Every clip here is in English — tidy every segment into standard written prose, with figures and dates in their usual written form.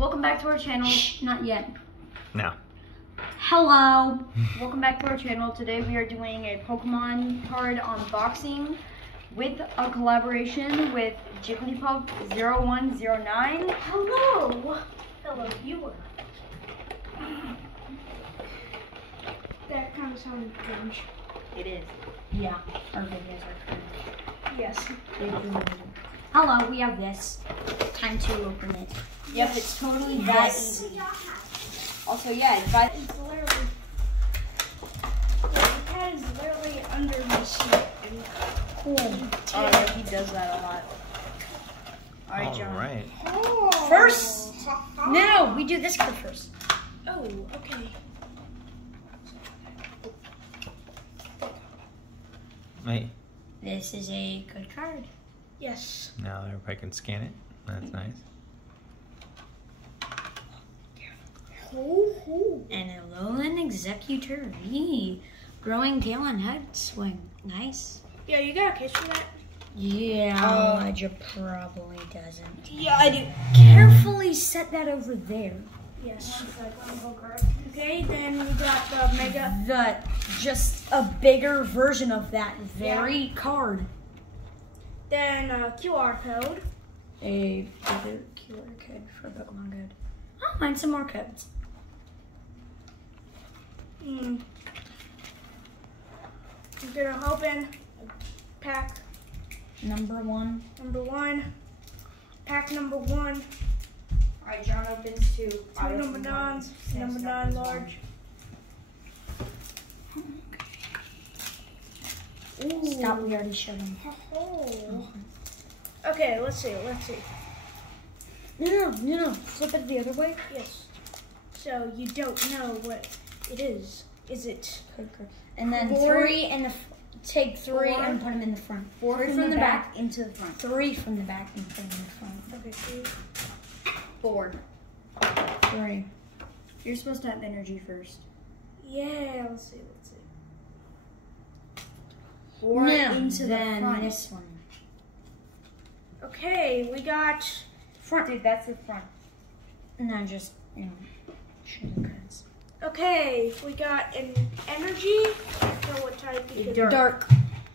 Welcome back to our channel. Not yet. No. Hello. Welcome back to our channel. Today we are doing a Pokemon card unboxing with a collaboration with Jigglypuff 0109. Hello, fellow viewer. That kind of sounded cringe. It is. Yeah. Our videos are cringe. Yes. Hello, we have this. Time to open it. Yep, it's totally that easy. Also, yeah, It's literally. The cat is literally under my sheet. cool. Oh, yeah, he does that a lot. Alright, John. Alright. Oh. First! No, we do this card first. Oh, okay. Wait. This is a good card. Yes. Now everybody can scan it. That's nice. And a Alolan Executor V. Growing tail and head swing. Nice. Yeah, you got a case for that? Yeah, Elijah probably doesn't. Yeah, I do. Carefully set that over there. Yes. Okay, then we got the Mega. Just a bigger version of that very card. Then QR code. A bigger QR code for Pokemon Go. Oh, find some more codes. I'm gonna open pack Number one. number 1. Pack number 1. Alright, John opens two. Number 9. Number 9 large. Ooh. Stop, we already showed him. Oh. Okay, let's see. No. Flip it the other way. Yes. So you don't know what it is. Is it? And then Four. three in the take three Four. and put them in the front. Three from the back into the front. Three from the back and put them in the front. Okay, 2. 4. 3. You're supposed to have energy first. Yeah, let's see. 4 into the front. This one. Okay, we got. Front. Dude, that's the front. No, just, shooting cards. Okay, we got an energy. I don't know what type you could. Dark.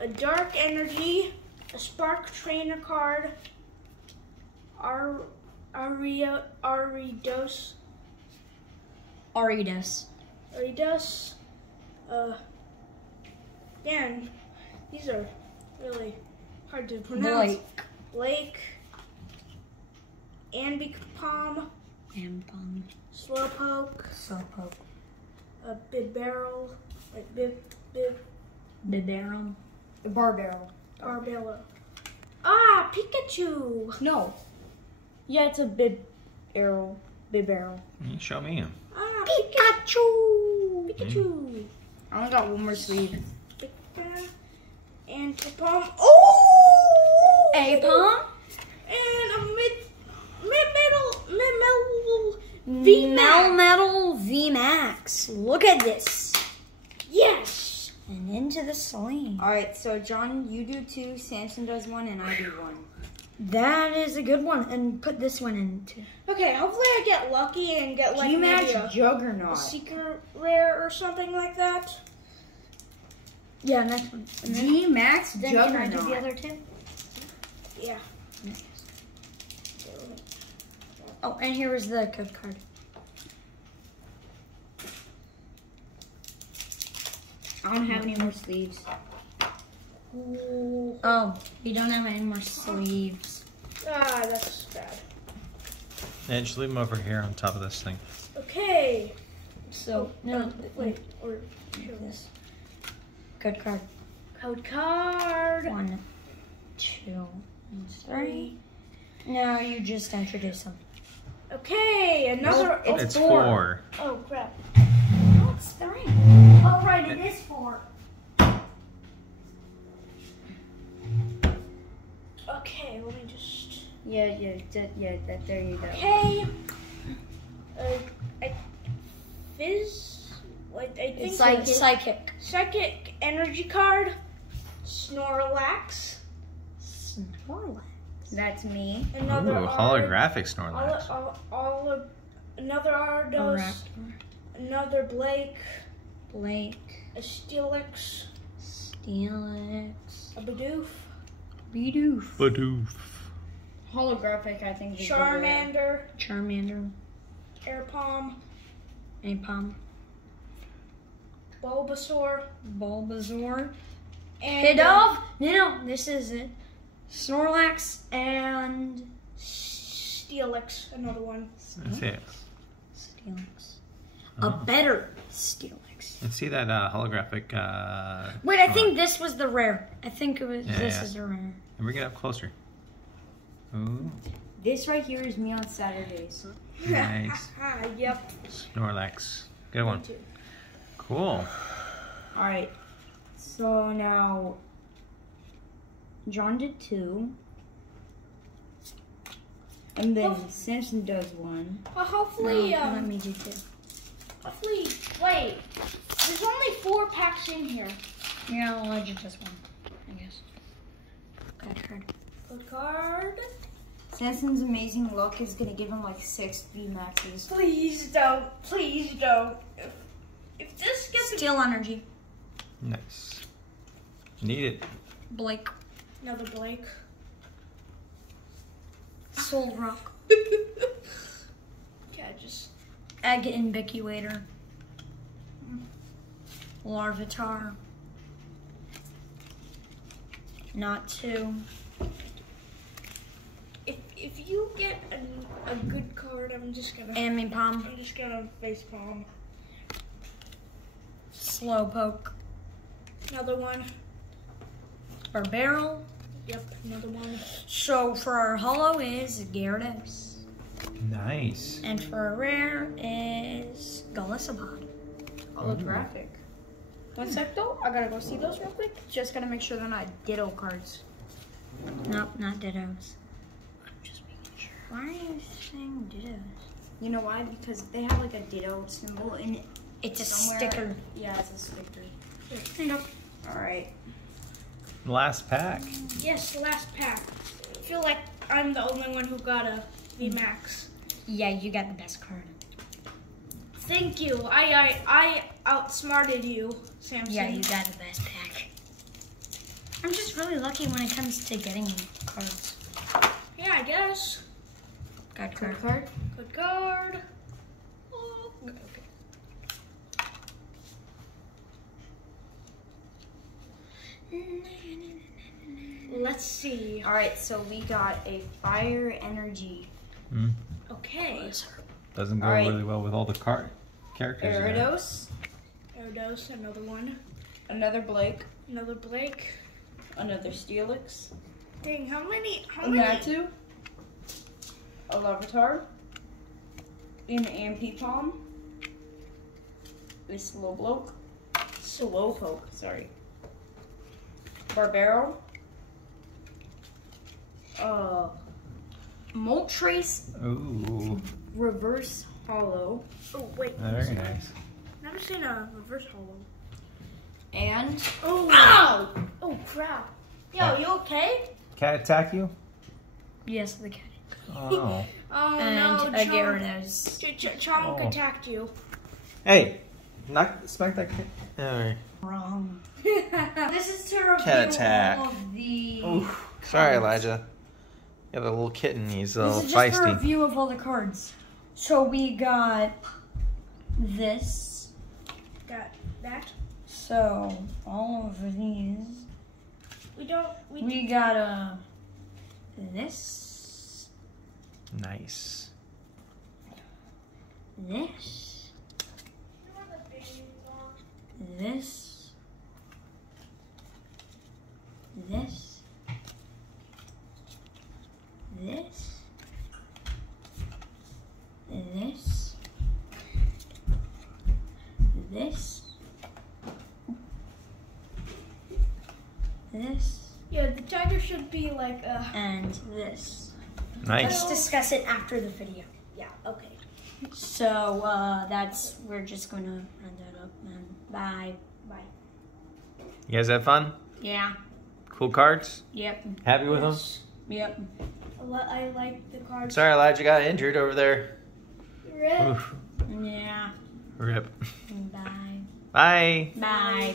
A dark energy, a spark trainer card, Aridos, Dan, these are really hard to pronounce. Blake, Ambipom, Slowpoke, a Bibarel, Bibarel. Barbell. Barbella. Ah, Pikachu! No. Yeah, it's a Bibarel. You show me him. Ah, Pikachu. I only got one more sleeve. And Pom. Oh! A-Pom? And a mid-metal Melmetal VMAX. Look at this. Yes! And into the sling. Alright, so John, you do 2, Samson does 1, and I do 1. That is a good one. And put this one in too. Okay, hopefully I get lucky and get like maybe a Juggernaut. secret rare or something like that. Yeah, next one. G-Max Then Juggernaut. can I do the other two? Yeah. Oh, and here is the code card. I don't have any more sleeves. Ooh. Oh, you don't have any more sleeves. Ah, that's bad. Yeah, just leave them over here on top of this thing. Okay. So, no, Wait, or this. Code card. code card. 1, 2, 3. Now you just introduce them. Okay, another. It's 4. Oh crap. Oh, it's 3. Oh, right, it is 4. Okay, let me just. Yeah, there you go. Okay. Fizz. Like I think It's like psychic. psychic energy card. Snorlax. Snorlax. That's me. Another Ooh, holographic Snorlax. Another Ardos. Raptor. Another Blake. Blake. A Steelix. Steelix. A Bidoof. Bidoof. Badoof. Holographic, I think. Is Charmander. Charmander. Airpom. Apom. Bulbasaur. Bulbasaur. And Pidove? No, this is it. Snorlax and Steelix. Another one. Let's see it. Steelix. Oh. A better Steelix. Let's see that holographic. Wait, I think this was the rare. I think it was. Yeah, This yeah. is the rare. And bring it up closer. Ooh, This right here is me on Saturdays. nice. Yep. Snorlax. Good one. Cool. All right. So now, John did 2, and then Samson does 1. Well, hopefully, Let me do 2. hopefully, wait. There's only 4 packs in here. Yeah, I'll let you just 1, I guess. Good card. Good card. Samson's amazing luck is gonna give him like 6 VMAXs. Please don't. Please don't. If this gets Steel energy. Nice. Need it. Blake. another Blake. Soul Rock. Yeah, just Egg Invicuator. Larvitar. Not 2. if you get a good card, I'm just gonna face palm. Slowpoke. Another one. Barbarrel. Yep, another one. So for our holo is Gyarados. Nice. And for a rare is Golisopod. Holographic. One sec though, I gotta go see those real quick. Just gotta make sure they're not Ditto cards. Nope, not Dittos. I'm just making sure. Why are you saying Dittos? You know why? Because they have like a Ditto symbol in it. It's a sticker. Yeah, it's a sticker. There you go. Alright. Last pack. Yes, last pack. I feel like I'm the only one who got a VMAX. Yeah, you got the best card. Thank you. I outsmarted you, Samson. Yeah, you got the best pack. I'm just really lucky when it comes to getting cards. Yeah, I guess. Got card. Good card. Oh, okay. Let's see. Alright, so we got a fire energy. Mm. Okay. Doesn't go All right. really well with all the characters. you got. Gyarados, Erdos, another one. another Blake, Another Blake. another Steelix, Dang, how many? a Natu, a Larvitar, an Ampipom, a Slowpoke, sorry, Barbarrel, Moltres Ooh, Reverse Hollow, Oh wait. very nice. Never seen a reverse hollow. and Oh. Ow! Oh crap. Yo, you okay? Cat attack you? yes, the cat. Oh. Oh And no, a Gyarados. Chonk Oh. attacked you. Hey, smack that cat. Alright. Wrong. This is to review Cat attack. All of the Oof. Sorry, Elijah. You have a little kitten. He's a little This is just a feisty. review of all the cards. So we got this. Got that. So all of these. We We got this, Nice. this, this, this, this, this, this, this, Yeah, the tiger should be like and this. Nice. Let's discuss it after the video. yeah, okay. So we're just gonna run that up and bye. You guys had fun? Yeah. Cool cards? Yep. Happy with them? Yep. I like the cards. Sorry, Elijah got injured over there. Rip. Oof. Yeah. Rip. Bye. Bye. Bye.